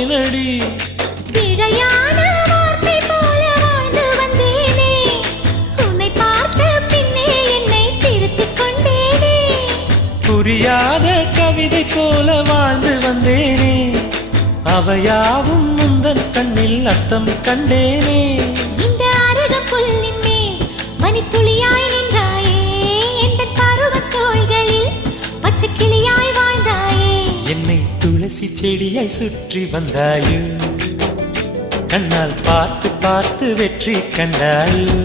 வந்தேனடி. பிழையான வார்த்தை போல வாழ்ந்து வந்தேனே, உன்னை பார்த்த பின்னே என்னை திருத்திக் கொண்டேனே. புரியாத கவிதை போல வாழ்ந்து வந்தேனே, அவையாவும் முந்தன் கண்ணில் அர்த்தம் கண்டேனே. இந்த அருகம் புல்லின் மேல் மணித்துளியாய் நின்றாயே, எந்த பருவத் தோள்களில் பச்சை கிளியாய் வாழ்ந்தாயே. என்னை துளசி செடியாய் சுற்றி வந்தாயோ, கண்ணால் பார்த்து பார்த்து வெற்றி கண்டாயோ.